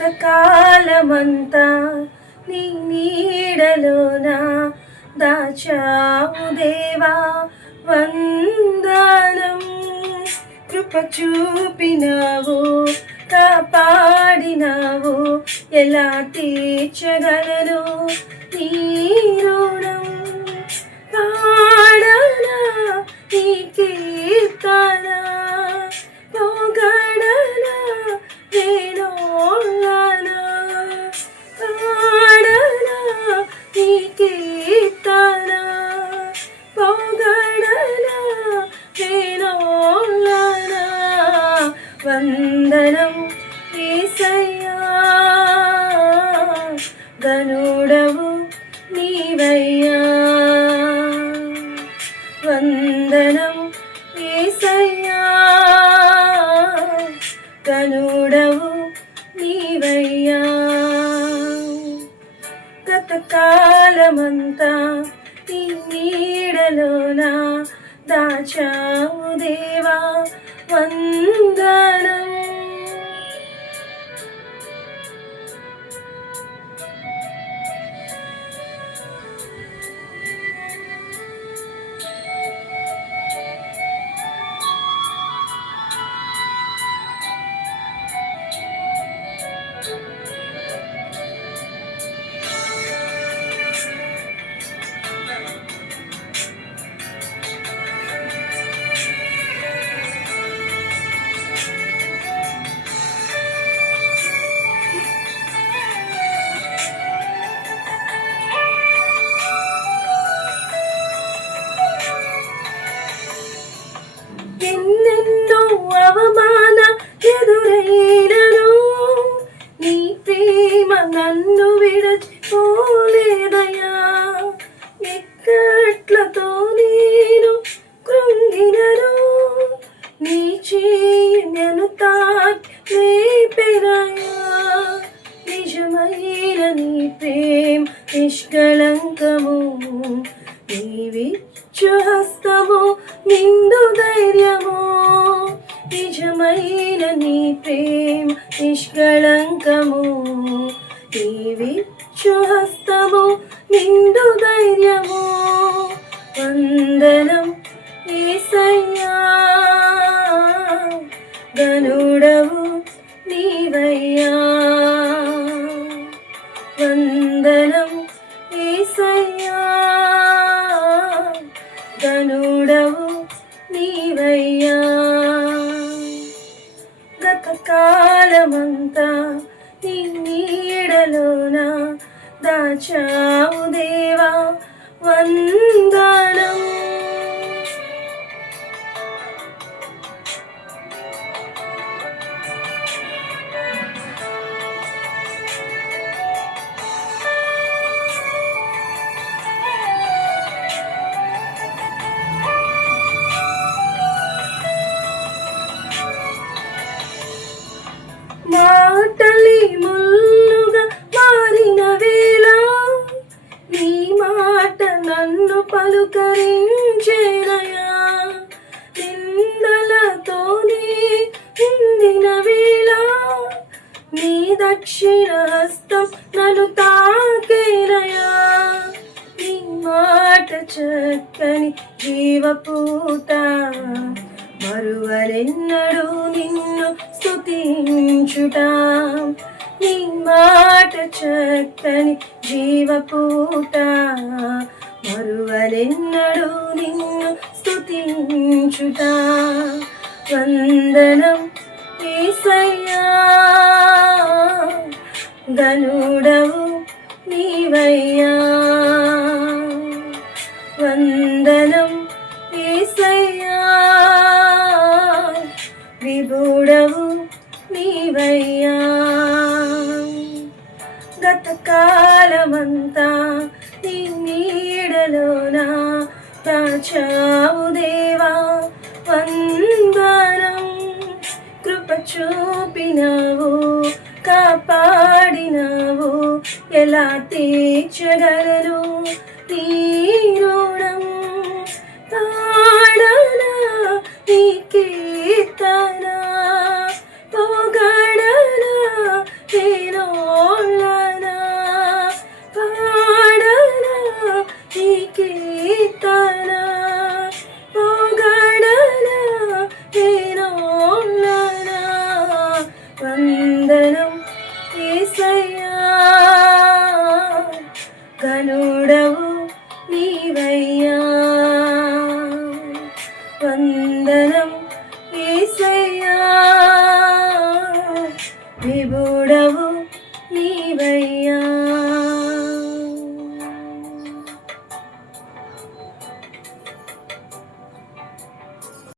బ్రతకాలమంతా నీ నీడలోన దాచావు దేవా వందనం కృప చూపినావు కాపాడినావు. ఎలా తీర్చగలను నీ ఏసయ్యా గనుడవు నీవయ్యా. వందనం ఏసయ్యా ధనుడవు నీవయ్యా. గతకాలమంతా నీ నీడలోన దాచావు దేవా వందనం అవమాన ఎదురైనను. నీ ప్రేమ నన్ను విడచిపోలేదయా నిష్కళంకము నీవిచ్చు హస్తము నిండు ధైర్యము. నిజమైన నీ ప్రేమ నిష్కళంకము నీవిచ్చు హస్తము నిండు ధైర్యము. వందనం ఏసయ్యా గనుడవు నీవయ్యా. నీవయ్యా. గతకాలమంతా నీ నీడలోన దాచావు దేవా. వంద నీ దక్షిణ హస్తం నన్ను తాకేనయా నీ మాట చక్కని జీవపూత మరువరెన్నడు నిన్ను స్థుతించుట నీ మాట చక్కని జీవపూట మరువరెన్నడు నిన్ను స్థుతించుట వందనం ఏసయ్య వందనుడవు నీవయ్యా. వందనం ఏసయ్యా. విభుడవు నీవయ్యా. గతకాలమంతా నీ నీడలోనా దాచావు దేవా. తీర్చగలను വിപുടവും